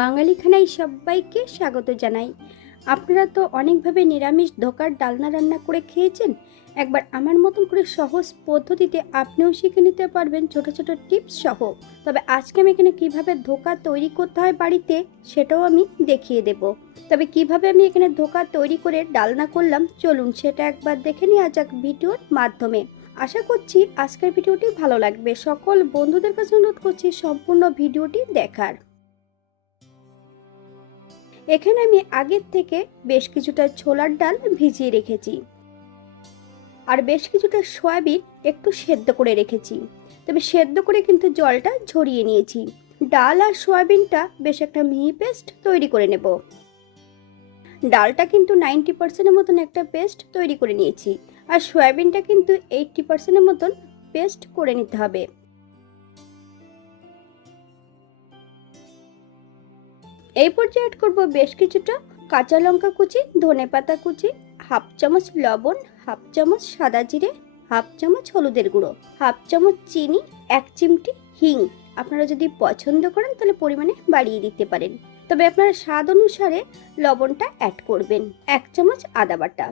বাঙালি খানায় সবাইকে স্বাগত জানাই। আপনারা তো অনেকভাবে নিরামিষ ধোকার ডালনা রান্না করে খেয়েছেন। একবার আমার মতন করে সহজ পদ্ধতিতে আপনিও শিখে নিতে পারবেন ছোট ছোট টিপস সহ। তবে আজকে আমি এখানে কিভাবে ধোকা তৈরি করতে হয় বাড়িতে সেটাও আমি দেখিয়ে দেব। তবে কিভাবে আমি এখানে ধোকা তৈরি করে ডালনা করলাম চলুন সেটা একবার দেখে নেওয়া যাক ভিডিওর মাধ্যমে। আশা করছি আজকের ভিডিওটি ভালো লাগবে। সকল বন্ধুদের কাছে অনুরোধ করছি সম্পূর্ণ ভিডিওটি দেখার। এখানে আমি আগের থেকে বেশ কিছুটা ছোলার ডাল ভিজিয়ে রেখেছি আর বেশ কিছুটা সয়াবিন একটু সেদ্ধ করে রেখেছি। তবে সেদ্ধ করে কিন্তু জলটা ঝরিয়ে নিয়েছি। ডাল আর সয়াবিনটা বেশ একটা মিহি পেস্ট তৈরি করে নেব। ডালটা কিন্তু 90%-এর মতন একটা পেস্ট তৈরি করে নিয়েছি আর সয়াবিনটা কিন্তু 80%-এর মতন পেস্ট করে নিতে হবে। এই পর্যায়ে অ্যাড করব বেশ কিছুটা কাঁচা লঙ্কা কুচি, ধনেপাতা কুচি, হাফ চামচ লবণ, হাফ চামচ সাদা জিরে, হাফ চামচ হলুদের গুঁড়ো, হাফ চামচ চিনি, 1 চিমটি হিং। আপনারা যদি পছন্দ করেন তাহলে পরিমাণে বাড়িয়ে দিতে পারেন। তবে আপনারা স্বাদ অনুসারে লবণটা অ্যাড করবেন। 1 চামচ আদা বাটা,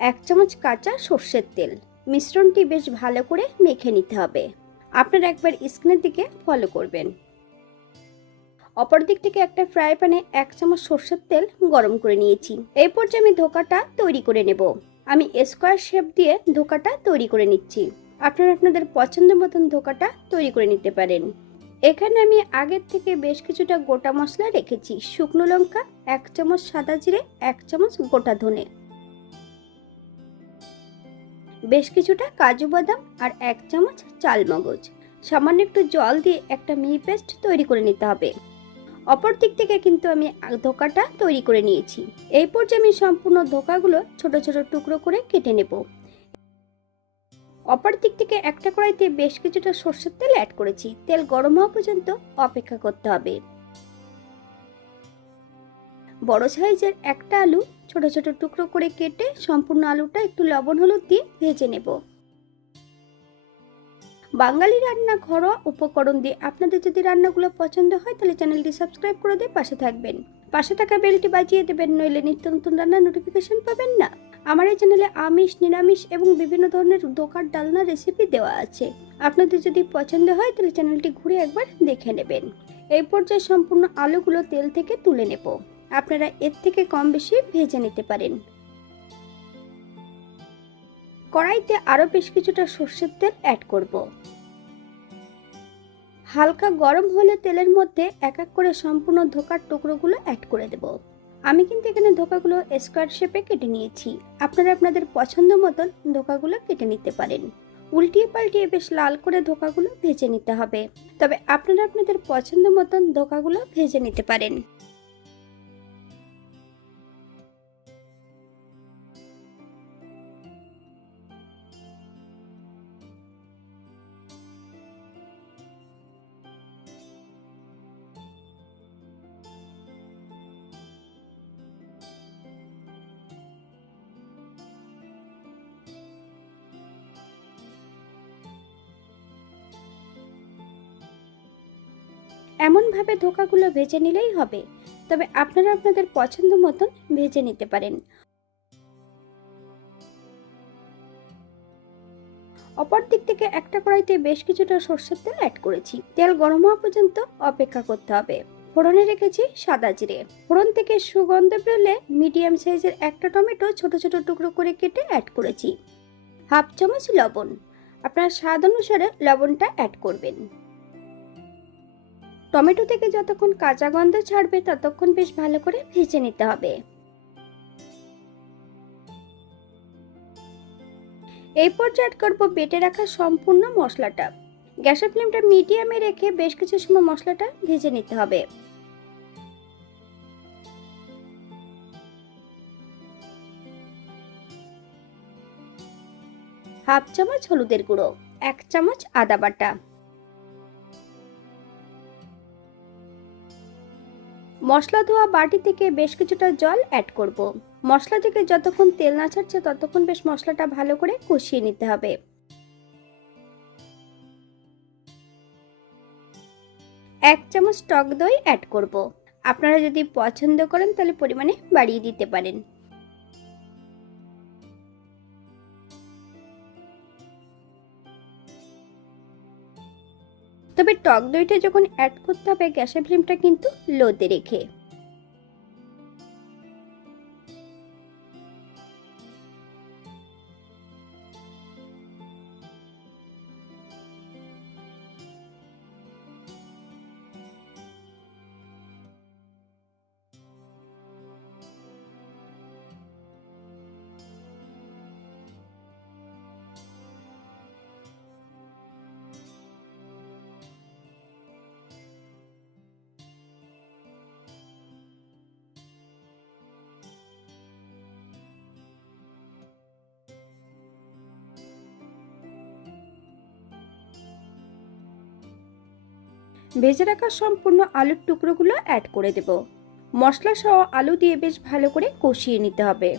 1 চামচ কাঁচা সর্ষের তেল। মিশ্রণটি বেশ ভালো করে মেখে নিতে হবে। আপনারা একবার স্ক্রিনের দিকে ফলো করবেন। অপর দিক থেকে একটা ফ্রাই প্যানে 1 চামচ সর্ষের তেল গরম করে নিয়েছি। এই পর্যায়ে আমি ধোকাটা তৈরি করে নেব। আমি স্কোয়ার শেপ দিয়ে ধোকাটা তৈরি করে নিচ্ছি। আপনারা আপনাদের পছন্দ মতন ধোকাটা তৈরি করে নিতে পারেন। এখানে আমি আগের থেকে বেশ কিছুটা গোটা মশলা রেখেছি। শুকনো লঙ্কা, 1 চামচ সাদা জিরে, 1 চামচ গোটা ধনে, বেশ কিছুটা কাজু বাদাম আর 1 চামচ চালমগজ। সামান্য একটু জল দিয়ে একটা মিহি পেস্ট তৈরি করে নিতে হবে। অপর দিক থেকে কিন্তু আমি ধোকাটা তৈরি করে নিয়েছি। এই পর্যায়ে আমি সম্পূর্ণ ধোকাগুলো ছোট ছোট টুকরো করে কেটে নেব। অপর দিক থেকে একটা কড়াইতে বেশ কিছুটা সরষের তেল অ্যাড করেছি। তেল গরম হওয়া পর্যন্ত অপেক্ষা করতে হবে। বড় সাইজের একটা আলু ছোট ছোট টুকরো করে কেটে সম্পূর্ণ আলুটা একটু লবণ হলুদ দিয়ে ভেজে নেব। বাঙালি রান্না ঘরোয়া উপকরণ দিয়ে আপনাদের যদি রান্নাগুলো পছন্দ হয় তাহলে চ্যানেলটি সাবস্ক্রাইব করে দিয়ে পাশে থাকবেন। পাশে থাকা বেলটি বাজিয়ে দেবেন, নইলে নিত্য নতুন রান্নার নোটিফিকেশন পাবেন না। আমার এই চ্যানেলে আমিষ, নিরামিষ এবং বিভিন্ন ধরনের ধোকার ডালনা রেসিপি দেওয়া আছে। আপনাদের যদি পছন্দ হয় তাহলে চ্যানেলটি ঘুরে একবার দেখে নেবেন। এই পর্যায়ে সম্পূর্ণ আলুগুলো তেল থেকে তুলে নেব। আপনারা এর থেকে কম বেশি ভেজে নিতে পারেন। কড়াইতে আরো বেশ কিছুটা সর্ষের তেল অ্যাড করব। হালকা গরম হলে তেলের মধ্যে এক এক করে সম্পূর্ণ ধোকার টুকরোগুলো অ্যাড করে দেব। আমি কিন্তু এখানে ধোকাগুলো স্কোয়ার শেপে কেটে নিয়েছি। আপনারা আপনাদের পছন্দ মতন ধোকাগুলো কেটে নিতে পারেন। উল্টিয়ে পাল্টিয়ে বেশ লাল করে ধোকাগুলো ভেজে নিতে হবে। তবে আপনারা আপনাদের পছন্দ মতন ধোকাগুলো ভেজে নিতে পারেন। এমনভাবে ধোকাগুলো ভেজে নিলেই হবে। তবে আপনারা আপনাদের পছন্দ মতন ভেজে নিতে পারেন। অপর দিক থেকে একটা কড়াইতে বেশ কিছুটা সরষের তেল অ্যাড করেছি। তেল গরম হওয়া পর্যন্ত অপেক্ষা করতে হবে। ফোড়নে রেখেছি সাদা জিরে। ফোড়ন থেকে সুগন্ধ পেলে মিডিয়াম সাইজের একটা টমেটো ছোট ছোট টুকরো করে কেটে অ্যাড করেছি। হাফ চামচ লবণ। আপনার স্বাদ অনুসারে লবণটা অ্যাড করবেন। টমেটো থেকে যতক্ষণ কাঁচা গন্ধ ছাড়বে ততক্ষণ বেশ ভালো করে ভেজে নিতে হবে। এই পর্যায়ে অ্যাড করব বেটে রাখা সম্পূর্ণ মশলাটা। গ্যাসের ফ্লেমটা মিডিয়ামে রেখে বেশ কিছু সময় মশলাটা ভেজে নিতে হবে। হাফ চামচ হলুদের গুঁড়ো, 1 চামচ আদা বাটা, মশলা ধোয়া বাটি থেকে বেশ কিছুটা জল অ্যাড করব। মশলা থেকে যতক্ষণ তেল না ছাড়ছে ততক্ষণ বেশ মশলাটা ভালো করে কষিয়ে নিতে হবে। 1 চামচ টক দই অ্যাড করব। আপনারা যদি পছন্দ করেন তাহলে পরিমাণে বাড়িয়ে দিতে পারেন। তবে টক দইটা যখন অ্যাড করতে হবে গ্যাসের ফ্লেমটা কিন্তু লোতে রেখে। ভেজে রাখা সম্পূর্ণ আলুর টুকরোগুলো অ্যাড করে দেব। মশলা সহ আলু দিয়ে বেশ ভালো করে কষিয়ে নিতে হবে।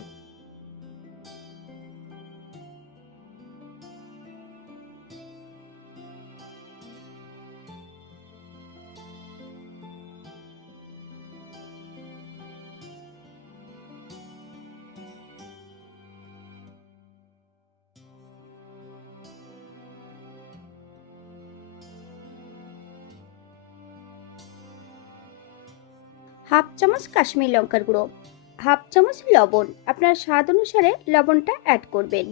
হাফ চামচ কাশ্মীরি লঙ্কার গুঁড়ো, হাফ চামচ লবণ, আপনার স্বাদ অনুসারে লবণটা অ্যাড করবেন।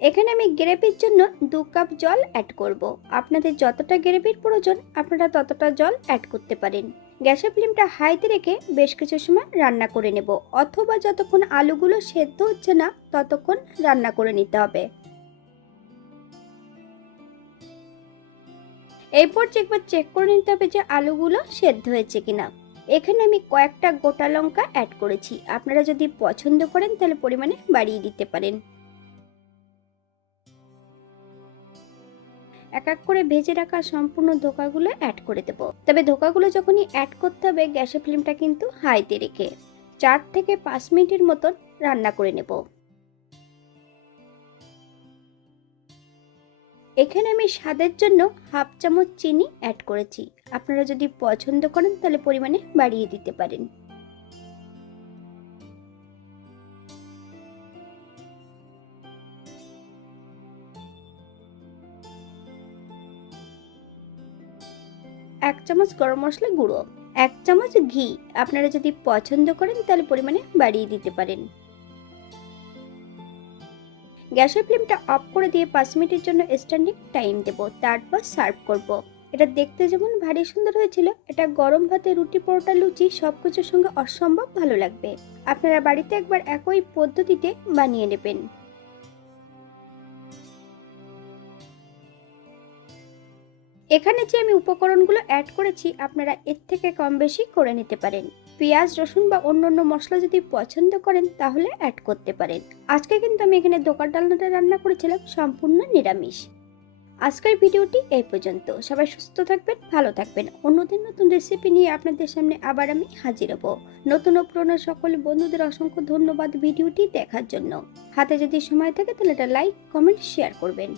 এখানে আমি গ্রেভির জন্য 2 কাপ জল অ্যাড করব। আপনাদের যতটা গ্রেভির প্রয়োজন আপনারা ততটা জল অ্যাড করতে পারেন। গ্যাসের ফ্লেমটা হাইতে রেখে বেশ কিছু সময় রান্না করে নেব, অথবা যতক্ষণ আলুগুলো সেদ্ধ হচ্ছে না ততক্ষণ রান্না করে নিতে হবে। এই পর্যায়ে একবার চেক করে নিতে হবে যে আলুগুলো সেদ্ধ হয়েছে কিনা। এখানে আমি কয়েকটা গোটা লঙ্কা অ্যাড করেছি, আপনারা যদি পছন্দ করেন তাহলে পরিমাণে বাড়িয়ে দিতে পারেন। এক এক করে ভেজে রাখা সম্পূর্ণ ধোকাগুলো অ্যাড করে দেব। তবে ধোকাগুলো যখনই অ্যাড করতে হবে গ্যাসের ফ্লেমটা কিন্তু হাইতে রেখে 4 থেকে 5 মিনিটের মতন রান্না করে নেব। এখানে আমি স্বাদের জন্য হাফ চামচ চিনি অ্যাড করেছি, আপনারা যদি পছন্দ করেন তাহলে পরিমাণে বাড়িয়ে দিতে পারেন। এক চামচ গরম মশলা গুঁড়ো, 1 চামচ ঘি, আপনারা যদি পছন্দ করেন তাহলে পরিমাণে বাড়িয়ে দিতে পারেন। গ্যাসের ফ্লেমটা অফ করে দিয়ে 5 মিনিটের জন্য স্ট্যান্ডিং টাইম দেব, তারপর সার্ভ করব। এটা দেখতে যেমন ভারী সুন্দর হয়েছিল, এটা গরম ভাতে, রুটি, পরোটা, লুচি সবকিছুর সঙ্গে অসম্ভব ভালো লাগবে। আপনারা বাড়িতে একবার একই পদ্ধতিতে বানিয়ে নেবেন। এখানে যে আমি উপকরণগুলো অ্যাড করেছি আপনারা এর থেকে কম বেশি করে নিতে পারেন। পেঁয়াজ, রসুন বা অন্যান্য মশলা যদি পছন্দ করেন তাহলে অ্যাড করতে পারেন। আজকে কিন্তু আমি এখানে দোকান ডালনাটা রান্না করেছিলাম সম্পূর্ণ নিরামিষ। আজকের ভিডিওটি এই পর্যন্ত। সবাই সুস্থ থাকবেন, ভালো থাকবেন। অন্যদিন নতুন রেসিপি নিয়ে আপনাদের সামনে আবার আমি হাজির হব। নতুন ও পুরনো সকল বন্ধুদের অসংখ্য ধন্যবাদ ভিডিওটি দেখার জন্য। হাতে যদি সময় থাকে তাহলে এটা লাইক, কমেন্ট, শেয়ার করবেন।